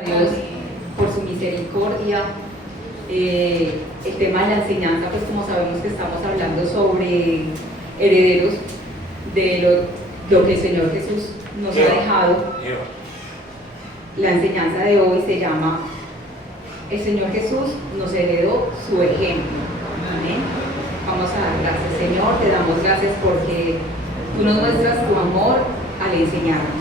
Dios por su misericordia. El tema de la enseñanza, pues como sabemos que estamos hablando sobre herederos de lo que el Señor Jesús nos ha dejado. La enseñanza de hoy se llama El Señor Jesús nos heredó su ejemplo. Amén. Vamos a dar gracias. Señor, te damos gracias porque tú nos muestras tu amor al enseñarnos,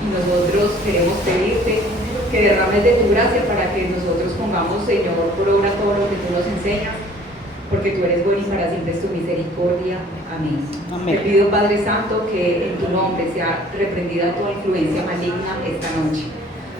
y nosotros queremos pedirte que derrames de tu gracia para que nosotros pongamos, Señor, por obra todo lo que tú nos enseñas, porque tú eres bueno y para siempre es tu misericordia. Amén. Amén. Te pido, Padre Santo, que en tu nombre sea reprendida toda influencia maligna esta noche,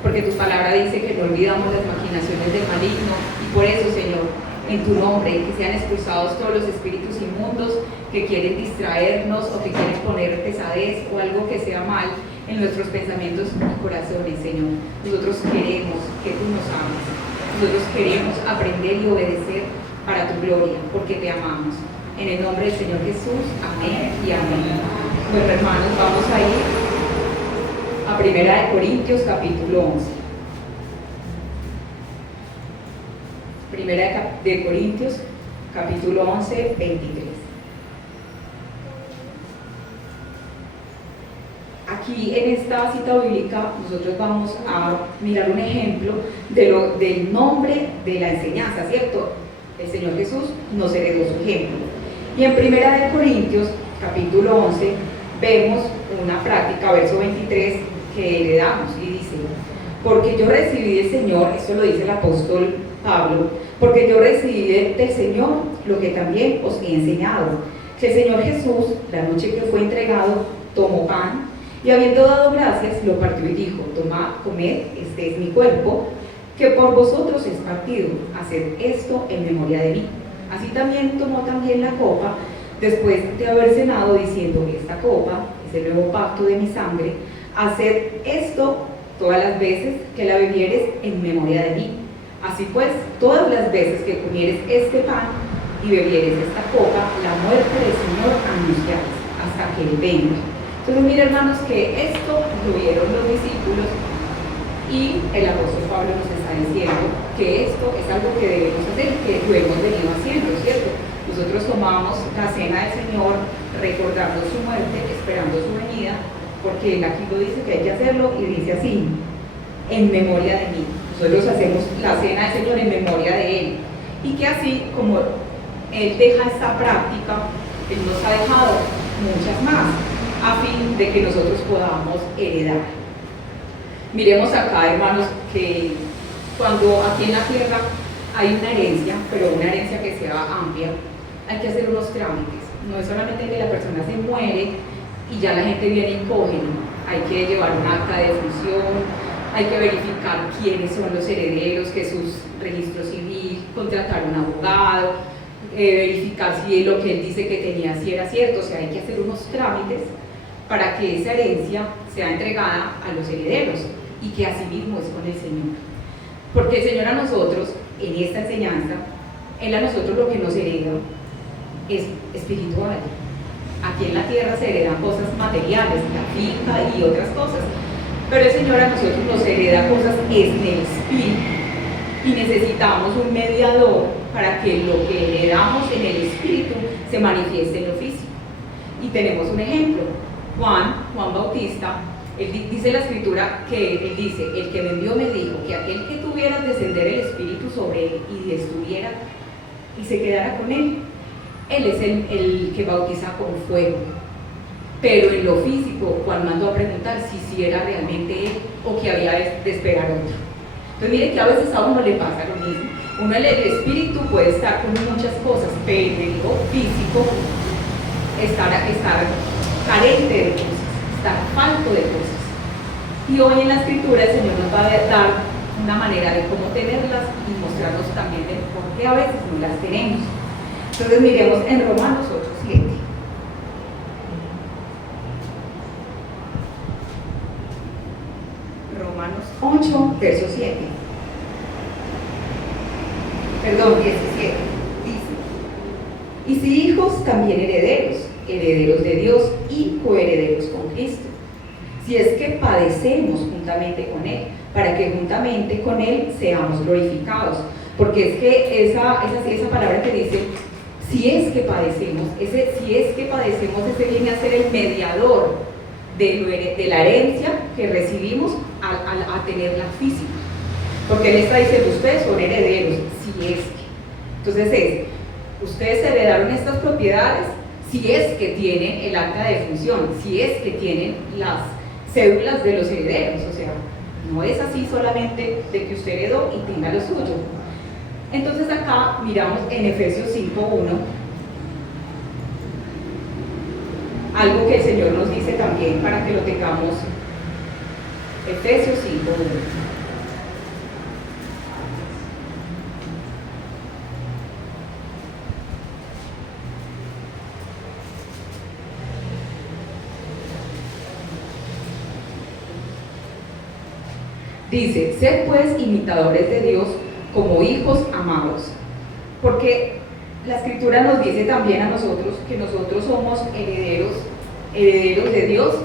porque tu palabra dice que no olvidamos las maquinaciones del maligno, y por eso, Señor, en tu nombre, que sean expulsados todos los espíritus inmundos que quieren distraernos o que quieren poner pesadez o algo que sea mal en nuestros pensamientos y corazones, Señor. Nosotros queremos que tú nos ames, nosotros queremos aprender y obedecer para tu gloria, porque te amamos. En el nombre del Señor Jesús, amén y amén. Bueno, hermanos, vamos a ir a 1 Corintios capítulo 11. 1 Corintios capítulo 11, 23. Aquí en esta cita bíblica nosotros vamos a mirar un ejemplo del nombre de la enseñanza, ¿cierto? El Señor Jesús nos heredó su ejemplo. Y en 1 Corintios capítulo 11 vemos una práctica, verso 23, que heredamos, y dice: porque yo recibí del Señor, esto lo dice el apóstol Pablo, porque yo recibí del Señor lo que también os he enseñado, que el Señor Jesús, la noche que fue entregado, tomó pan, y habiendo dado gracias, lo partió y dijo: tomad, comed, este es mi cuerpo, que por vosotros es partido, haced esto en memoria de mí. Así también tomó también la copa, después de haber cenado, diciendo: esta copa es el nuevo pacto de mi sangre, haced esto todas las veces que la bebieres en memoria de mí. Así pues, todas las veces que comieres este pan y bebieres esta copa, la muerte del Señor anunciáis hasta que Él venga. Entonces, mira, hermanos, que esto lo vieron los discípulos, y el apóstol Pablo nos está diciendo que esto es algo que debemos hacer, que lo hemos venido haciendo, ¿cierto? Nosotros tomamos la cena del Señor recordando su muerte, esperando su venida, porque él aquí lo dice que hay que hacerlo, y dice así: en memoria de mí. Nosotros hacemos la cena del Señor en memoria de Él, y que así como Él deja esta práctica, Él nos ha dejado muchas más, a fin de que nosotros podamos heredar. Miremos acá, hermanos, que cuando aquí en la tierra hay una herencia, pero una herencia que sea amplia, hay que hacer unos trámites. No es solamente que la persona se muere y ya la gente viene y coge, ¿no? Hay que llevar un acta de defunción, hay que verificar quiénes son los herederos, que sus registro civil, contratar un abogado, verificar si lo que él dice que tenía si era cierto. O sea, hay que hacer unos trámites para que esa herencia sea entregada a los herederos, y que así mismo es con el Señor. Porque el Señor a nosotros, en esta enseñanza, Él a nosotros lo que nos hereda es espiritual. Aquí en la tierra se heredan cosas materiales, la finca y otras cosas, pero el Señor a nosotros nos hereda cosas en el espíritu, y necesitamos un mediador para que lo que heredamos en el espíritu se manifieste en lo físico. Y tenemos un ejemplo: Juan Bautista. Él dice la escritura que él dice: el que me envió me dijo que aquel que tuviera descender el espíritu sobre él y estuviera y se quedara con él, él es el que bautiza con fuego. Pero en lo físico, Juan mandó a preguntar si era realmente él o que había de esperar otro. Entonces, mire que a veces a uno le pasa lo mismo. Uno en el espíritu puede estar con muchas cosas, pero en lo físico estar carente de cosas, estar falto de cosas. Y hoy en la escritura el Señor nos va a dar una manera de cómo tenerlas y mostrarnos también de por qué a veces no las tenemos. Entonces, miremos en Romanos 8:7. Romanos 8, verso 7. Perdón, 17. Dice: y si hijos, también herederos, herederos de Dios y coherederos con Cristo, si es que padecemos juntamente con Él, para que juntamente con Él seamos glorificados. Porque es que esa palabra que dice, si es que padecemos, ese viene a ser el mediador de la herencia que recibimos a tenerla física. Porque Él está diciendo, ustedes son herederos, si es que. Entonces ustedes heredaron estas propiedades, si es que tienen el acta de función, si es que tienen las cédulas de los herederos, o sea, no es así solamente de que usted heredó y tenga lo suyo. Entonces acá miramos en Efesios 5:1 algo que el Señor nos dice también para que lo tengamos. Efesios 5:1. Dice, sed pues imitadores de Dios como hijos amados, porque la Escritura nos dice también a nosotros que nosotros somos herederos de Dios,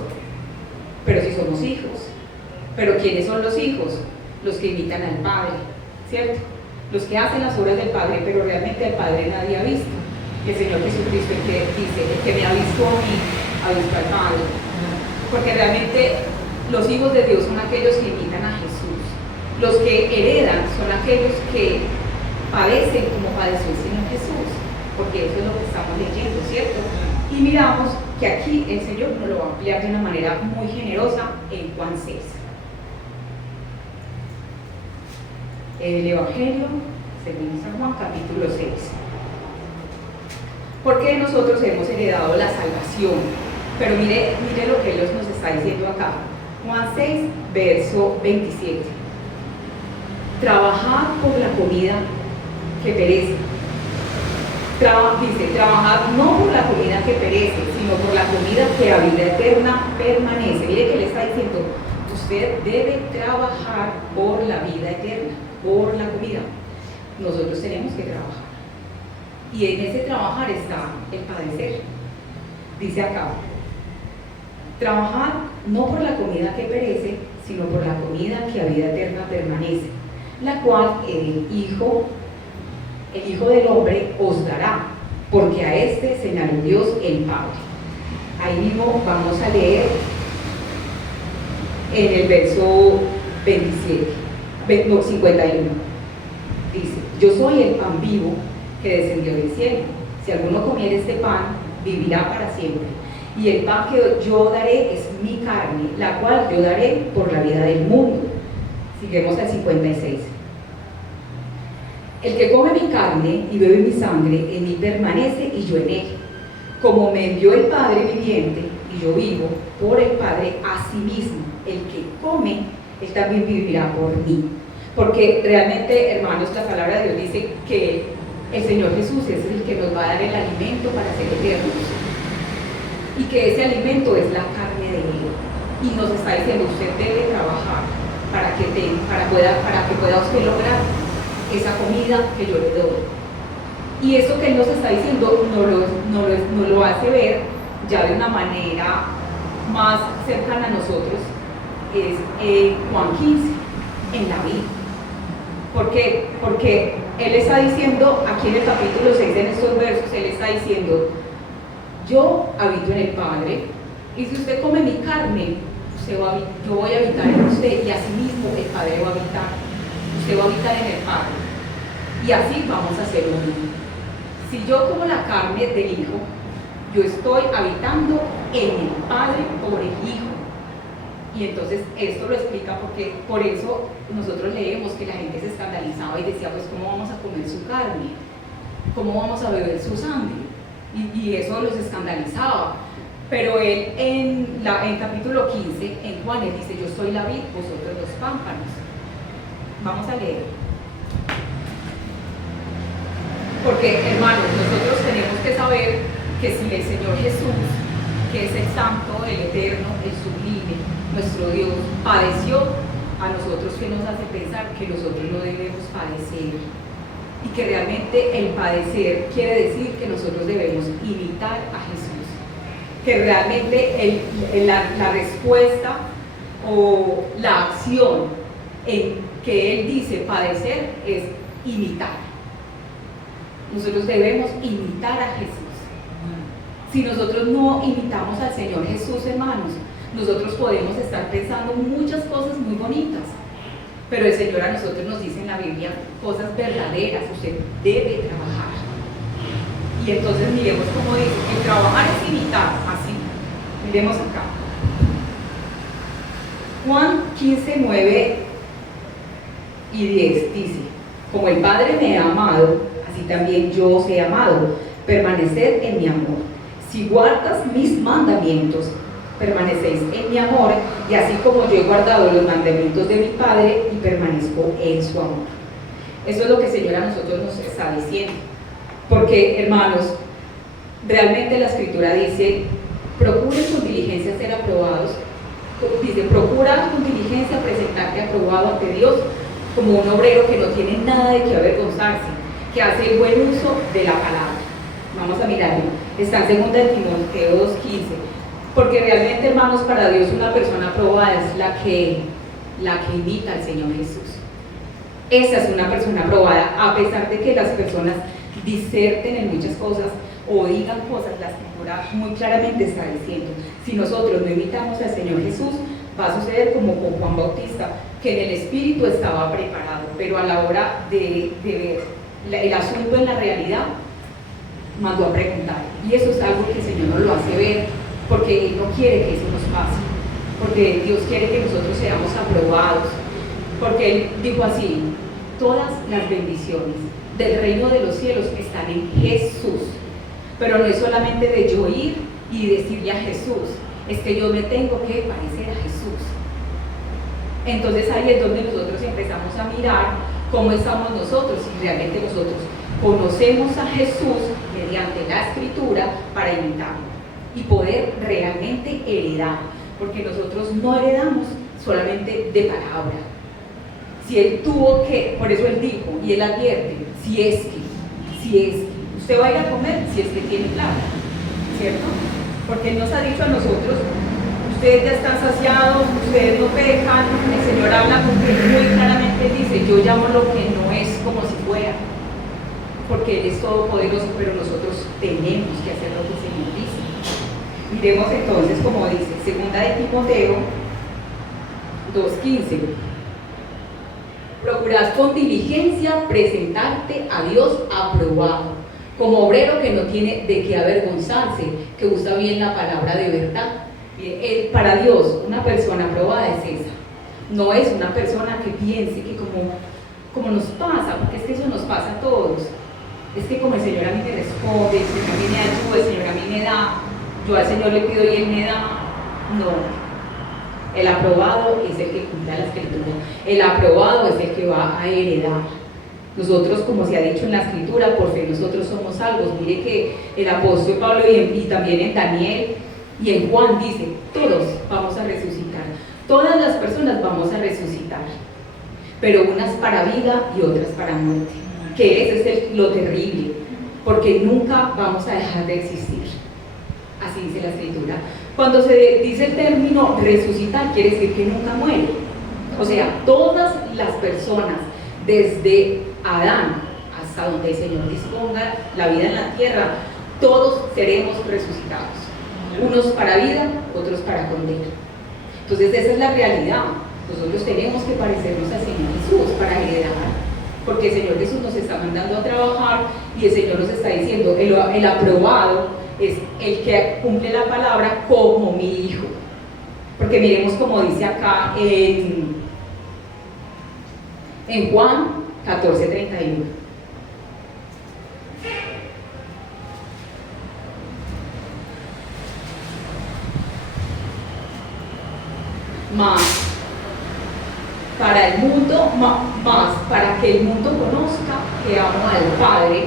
pero si somos hijos. Pero ¿quiénes son los hijos? Los que imitan al Padre, ¿cierto? Los que hacen las obras del Padre, pero realmente al Padre nadie ha visto. El Señor Jesucristo, el que dice, el que me ha visto a mí, ha visto al Padre. Porque realmente los hijos de Dios son aquellos que imitan a Jesús. Los que heredan son aquellos que padecen como padeció el Señor Jesús, porque eso es lo que estamos leyendo, ¿cierto? Y miramos que aquí el Señor nos lo va a ampliar de una manera muy generosa en Juan 6. El Evangelio según San Juan, capítulo 6. Porque nosotros hemos heredado la salvación. Pero mire lo que Él nos está diciendo acá. Juan 6, verso 27. Trabajad por la comida que perece. Dice, trabajad no por la comida que perece, sino por la comida que a vida eterna permanece. Mire que le está diciendo, usted debe trabajar por la vida eterna, por la comida. Nosotros tenemos que trabajar. Y en ese trabajar está el padecer. Dice acá, trabajad no por la comida que perece, sino por la comida que a vida eterna permanece, la cual el Hijo del Hombre os dará, porque a este cenará Dios el Padre. Ahí mismo vamos a leer en el verso 51. Dice, yo soy el pan vivo que descendió del cielo. Si alguno comiere este pan, vivirá para siempre. Y el pan que yo daré es mi carne, la cual yo daré por la vida del mundo. Siguemos al 56. El que come mi carne y bebe mi sangre, en mí permanece y yo en él. Como me envió el Padre viviente y yo vivo por el Padre, asimismo, el que come, él también vivirá por mí. Porque realmente, hermanos, la palabra de Dios dice que el Señor Jesús es el que nos va a dar el alimento para ser eternos. Y que ese alimento es la carne de Él. Y nos está diciendo, usted debe trabajar para que pueda usted lograr esa comida que yo le doy. Y eso que Él nos está diciendo nos lo hace ver ya de una manera más cercana a nosotros, es Juan 15, en la vida. ¿Por qué? Porque Él está diciendo, aquí en el capítulo 6, en estos versos, Él está diciendo, yo habito en el Padre, y si usted come mi carne, yo voy a habitar en usted, y así mismo el Padre va a habitar. Usted va a habitar en el Padre. Y así vamos a ser uno. Si yo como la carne del Hijo, yo estoy habitando en el Padre por el Hijo. Y entonces esto lo explica porque por eso nosotros leemos que la gente se escandalizaba y decía, pues ¿cómo vamos a comer su carne? ¿Cómo vamos a beber su sangre? Y eso los escandalizaba. Pero él en capítulo 15, en Juan, él dice, yo soy la vid, vosotros los pámpanos. Vamos a leer. Porque, hermanos, nosotros tenemos que saber que si el Señor Jesús, que es el santo, el eterno, el sublime, nuestro Dios, padeció, a nosotros que nos hace pensar que nosotros no debemos padecer. Y que realmente el padecer quiere decir que nosotros debemos imitar a Jesús. Que realmente la respuesta o la acción en que Él dice padecer es imitar. Nosotros debemos imitar a Jesús. Si nosotros no imitamos al Señor Jesús, hermanos, nosotros podemos estar pensando muchas cosas muy bonitas, pero el Señor a nosotros nos dice en la Biblia cosas verdaderas. Usted debe trabajar. Y entonces miremos cómo dice, el trabajar es imitar, así. Miremos acá. Juan 15, 9 y 10 dice: como el Padre me ha amado, así también yo os he amado, permaneced en mi amor. Si guardas mis mandamientos, permanecéis en mi amor, y así como yo he guardado los mandamientos de mi Padre y permanezco en su amor. Eso es lo que el Señor a nosotros nos está diciendo. Porque, hermanos, realmente la Escritura dice: procuren con diligencia ser aprobados. Dice: procura con diligencia presentarte aprobado ante Dios, como un obrero que no tiene nada de qué avergonzarse, que hace buen uso de la palabra. Vamos a mirarlo. Está en 2 Timoteo 2:15. Porque realmente, hermanos, para Dios una persona aprobada es la que imita al Señor Jesús. Esa es una persona aprobada, a pesar de que las personas diserten en muchas cosas o digan cosas. La Escritura muy claramente está diciendo: si nosotros no imitamos al Señor Jesús, va a suceder como con Juan Bautista, que en el espíritu estaba preparado, pero a la hora de ver el asunto en la realidad, mandó a preguntar. Y eso es algo que el Señor nos lo hace ver, porque Él no quiere que eso nos pase, porque Dios quiere que nosotros seamos aprobados, porque Él dijo así: todas las bendiciones del reino de los cielos están en Jesús. Pero no es solamente de yo ir y decirle a Jesús, es que yo me tengo que parecer a Jesús. Entonces ahí es donde nosotros empezamos a mirar cómo estamos nosotros, si realmente nosotros conocemos a Jesús mediante la Escritura para imitarlo y poder realmente heredar, porque nosotros no heredamos solamente de palabra. Si Él tuvo que, por eso Él dijo, y Él advierte: si es que, usted va a ir a comer si es que tiene plata, ¿cierto? Porque Él nos ha dicho a nosotros: ustedes ya están saciados, ustedes no pecan. El Señor habla muy claramente, dice: yo llamo lo que no es como si fuera, porque Él es todopoderoso, pero nosotros tenemos que hacer lo que el Señor dice. Miremos entonces, como dice 2 Timoteo 2:15: procurad con diligencia presentarte a Dios aprobado, como obrero que no tiene de qué avergonzarse, que usa bien la palabra de verdad. Para Dios, una persona aprobada es esa. No es una persona que piense que como nos pasa, porque es que eso nos pasa a todos. Es que como el Señor a mí me responde, el Señor a mí me ayuda, el Señor a mí me da, yo al Señor le pido y Él me da. No. El aprobado es el que cumple la Escritura. El aprobado es el que va a heredar. Nosotros, como se ha dicho en la Escritura, por fe nosotros somos salvos. Mire que el apóstol Pablo y también en Daniel y en Juan dice: todos vamos a resucitar. Todas las personas vamos a resucitar, pero unas para vida y otras para muerte. Que ese es lo terrible, porque nunca vamos a dejar de existir. Así dice la Escritura. Cuando se dice el término resucitar, quiere decir que nunca muere. O sea, todas las personas, desde Adán hasta donde el Señor disponga la vida en la tierra, todos seremos resucitados. Unos para vida, otros para condena. Entonces esa es la realidad. Nosotros tenemos que parecernos al Señor Jesús para heredar, porque el Señor Jesús nos está mandando a trabajar y el Señor nos está diciendo: el aprobado es el que cumple la palabra como mi hijo. Porque miremos como dice acá en Juan 14:31. Más para el mundo, más para que el mundo conozca que amo al Padre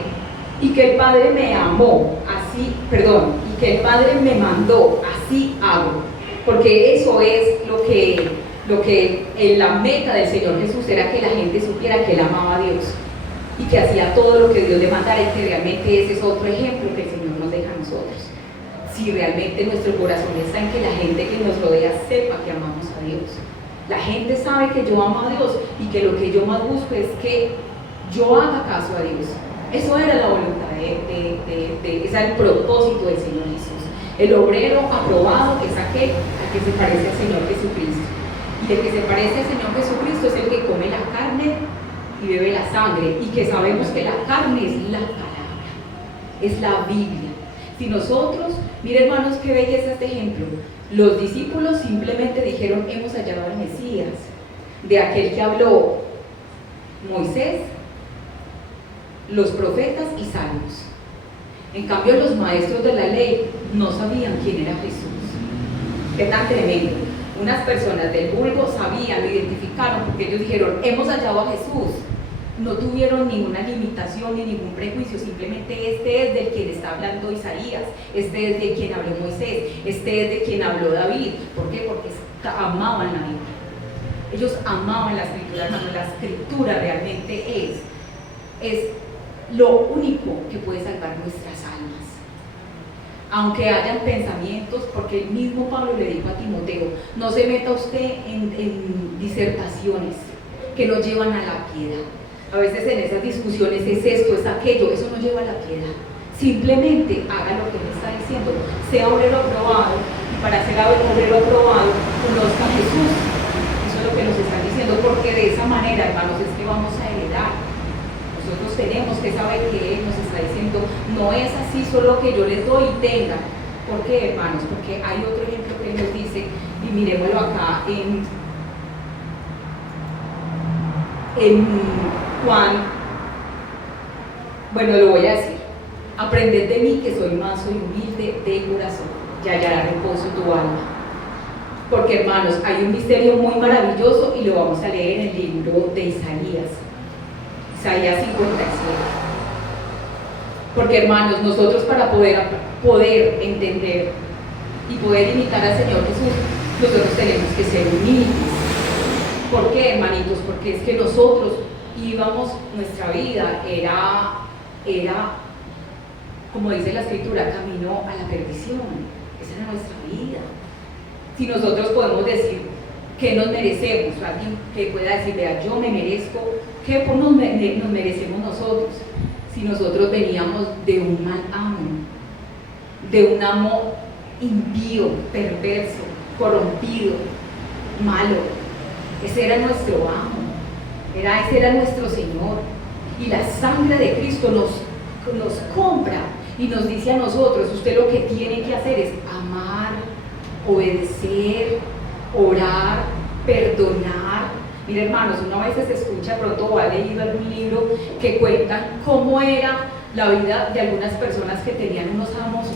y que el Padre me amó, y que el Padre me mandó, así hago. Porque eso es lo que la meta del Señor Jesús era: que la gente supiera que Él amaba a Dios y que hacía todo lo que Dios le mandara, y que realmente ese es otro ejemplo que el Señor nos deja a nosotros. Si realmente nuestro corazón está en que la gente que nos rodea sepa que amamos a Dios. La gente sabe que yo amo a Dios y que lo que yo más busco es que yo haga caso a Dios. Eso era la voluntad ese era el propósito del Señor Jesús. El obrero aprobado es aquel al que se parece al Señor Jesucristo. Y el que se parece al Señor Jesucristo es el que come la carne y bebe la sangre, y que sabemos que la carne es la palabra, es la Biblia. Si nosotros, miren hermanos, qué belleza este ejemplo. Los discípulos simplemente dijeron: hemos hallado al Mesías, de aquel que habló Moisés, los profetas y salmos. En cambio, los maestros de la ley no sabían quién era Jesús. Qué tan tremendo. Unas personas del vulgo sabían, lo identificaron, porque ellos dijeron: hemos hallado a Jesús. No tuvieron ninguna limitación ni ningún prejuicio, simplemente este es del quien está hablando Isaías, este es de quien habló Moisés, este es de quien habló David. ¿Por qué? Porque amaban la Biblia. Ellos amaban la escritura, hermano. La escritura realmente es lo único que puede salvar nuestras almas. Aunque hayan pensamientos, porque el mismo Pablo le dijo a Timoteo: no se meta usted en disertaciones que lo llevan a la piedad. A veces en esas discusiones es esto, es aquello, eso no lleva a la piedad. Simplemente haga lo que él está diciendo, sea obrero aprobado, y para ser obrero aprobado, conozca a Jesús. Eso es lo que nos están diciendo, porque de esa manera, hermanos, es que vamos a heredar. Nosotros tenemos que saber que Él nos está diciendo: no es así solo que yo les doy y tengan. ¿Por qué, hermanos? Porque hay otro ejemplo que Él nos dice, y miremoslo acá en Juan. Bueno, lo voy a decir: aprended de mí, que soy manso y humilde de corazón, y hallará reposo tu alma. Porque, hermanos, hay un misterio muy maravilloso, y lo vamos a leer en el libro de Isaías 57. Porque, hermanos, nosotros para poder entender y poder imitar al Señor Jesús, nosotros tenemos que ser humildes. ¿Por qué, hermanitos? Porque es que nosotros íbamos, nuestra vida era, como dice la Escritura, camino a la perdición. Esa era nuestra vida. Si nosotros podemos decir que nos merecemos, alguien que pueda decir: vea, yo me merezco, ¿qué nos merecemos nosotros? Si nosotros veníamos de un mal amo, de un amo impío, perverso, corrompido, malo. Ese era nuestro amo, ese era nuestro Señor. Y la sangre de Cristo nos compra y nos dice a nosotros: usted lo que tiene que hacer es amar, obedecer, orar, perdonar. Mire, hermanos, una vez se escucha pronto o ha leído algún libro que cuentan cómo era la vida de algunas personas que tenían unos amos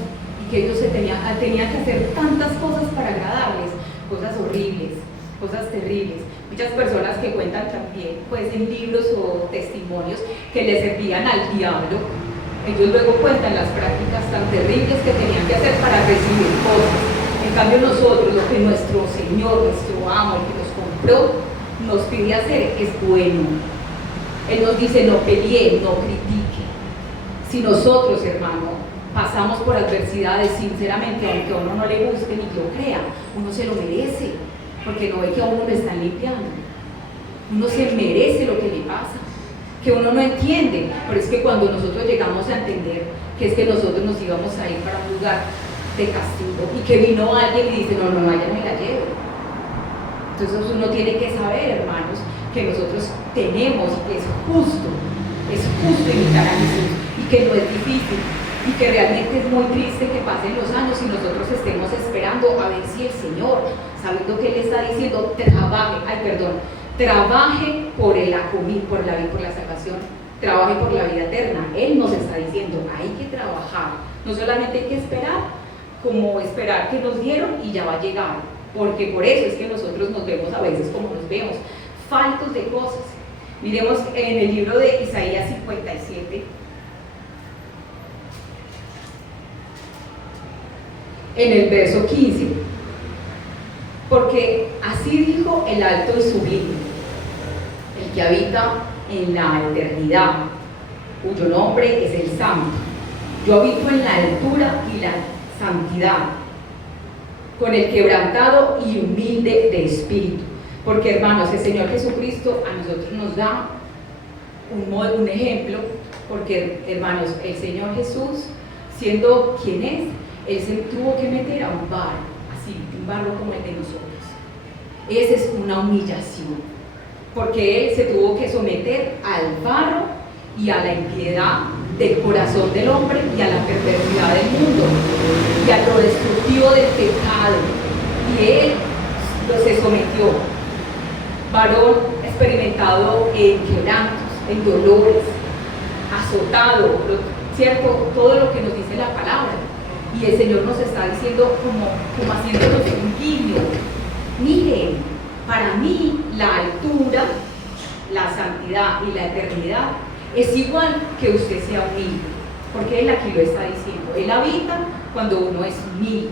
y que ellos tenían que hacer tantas cosas para agradarles, cosas horribles, cosas terribles. Muchas personas que cuentan también, pues, en libros o testimonios, que le servían al diablo. Ellos luego cuentan las prácticas tan terribles que tenían que hacer para recibir cosas. En cambio, nosotros, lo que nuestro Señor, nuestro amo, el que nos compró, nos pide hacer es bueno. Él nos dice: no pelee, no critique. Si nosotros, hermano, pasamos por adversidades, sinceramente, aunque a uno no le guste ni lo crea, uno se lo merece, porque no ve que a uno lo están limpiando. Uno se merece lo que le pasa, que uno no entiende. Pero es que cuando nosotros llegamos a entender que es que nosotros nos íbamos a ir para un lugar de castigo, y que vino alguien y dice: no, allá me la llevo. Entonces uno tiene que saber, hermanos, que nosotros tenemos, que es justo imitar a Jesús, y que no es difícil, y que realmente es muy triste que pasen los años y nosotros estemos esperando a ver si el Señor, sabiendo que Él está diciendo: trabaje por la salvación, trabaje por la vida eterna. Él nos está diciendo: hay que trabajar, no solamente hay que esperar, como esperar que nos dieron y ya va a llegar. Porque por eso es que nosotros nos vemos a veces como nos vemos, faltos de cosas. Miremos en el libro de Isaías 57, en el verso 15: porque así dijo el alto y sublime, el que habita en la eternidad, cuyo nombre es el Santo. Yo habito en la altura y la santidad, con el quebrantado y humilde de espíritu, Porque, hermanos, el Señor Jesucristo a nosotros nos da un ejemplo, porque, hermanos, el Señor Jesús, siendo quien es, Él se tuvo que meter a un barro, así, un barro como el de nosotros. Esa es una humillación, porque Él se tuvo que someter al barro y a la impiedad del corazón del hombre y a la perversidad del mundo y a lo destructivo del pecado. Y Él se sometió. Varón experimentado en quebrantos, en dolores, azotado, ¿cierto? Todo lo que nos dice la palabra. Y el Señor nos está diciendo como haciéndonos un guiño. Miren, para mí la altura, la santidad y la eternidad es igual que usted sea humilde, porque Él aquí lo está diciendo. Él habita cuando uno es humilde.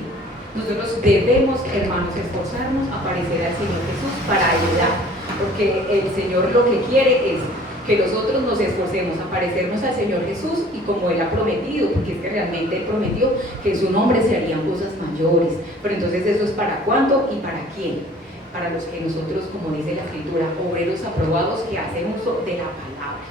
Nosotros debemos, hermanos, esforzarnos a parecer al Señor Jesús para ayudar, porque el Señor lo que quiere es que nosotros nos esforcemos a parecernos al Señor Jesús, y como Él ha prometido, porque es que realmente Él prometió que en su nombre se harían cosas mayores. Pero entonces, ¿eso es para cuándo y para quién? Para los que nosotros, como dice la Escritura, obreros aprobados que hacen uso de la palabra.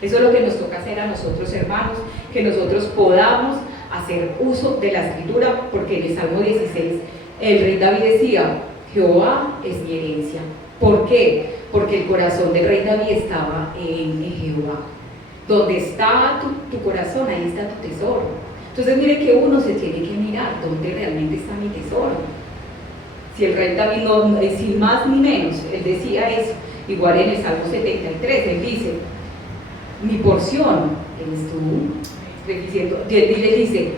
Eso es lo que nos toca hacer a nosotros, hermanos, que nosotros podamos hacer uso de la Escritura, porque en el Salmo 16 el rey David decía: Jehová es mi herencia. ¿Por qué? Porque el corazón del rey David estaba en Jehová. Donde está tu corazón, ahí está tu tesoro. Entonces mire que uno se tiene que mirar dónde realmente está mi tesoro. Si el rey David sin más ni menos, él decía eso. Igual en el Salmo 73, él dice: mi porción eres tú. Él le dice: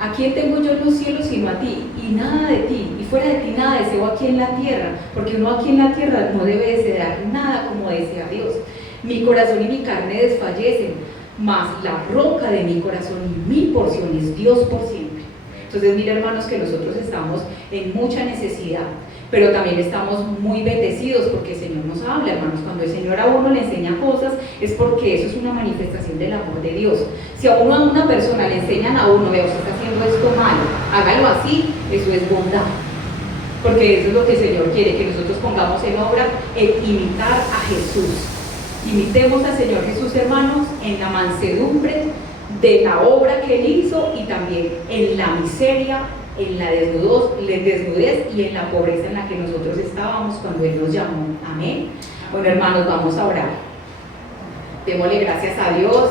¿a quién tengo yo en los cielos sino a ti? Y nada de ti, y fuera de ti nada deseo aquí en la tierra, porque uno aquí en la tierra no debe desear nada como desea Dios. Mi corazón y mi carne desfallecen, mas la roca de mi corazón y mi porción es Dios por siempre. Entonces, mira, hermanos, que nosotros estamos en mucha necesidad, pero también estamos muy bendecidos porque el Señor nos habla, hermanos. Cuando el Señor a uno le enseña cosas, es porque eso es una manifestación del amor de Dios. Si a una persona le enseñan a uno: vea, usted está haciendo esto mal, hágalo así, eso es bondad. Porque eso es lo que el Señor quiere, que nosotros pongamos en obra el imitar a Jesús. Imitemos al Señor Jesús, hermanos, en la mansedumbre de la obra que Él hizo, y también en la miseria, en la desnudez y en la pobreza en la que nosotros estábamos cuando Él nos llamó. Amén. Bueno, hermanos, vamos a orar. Démosle gracias a Dios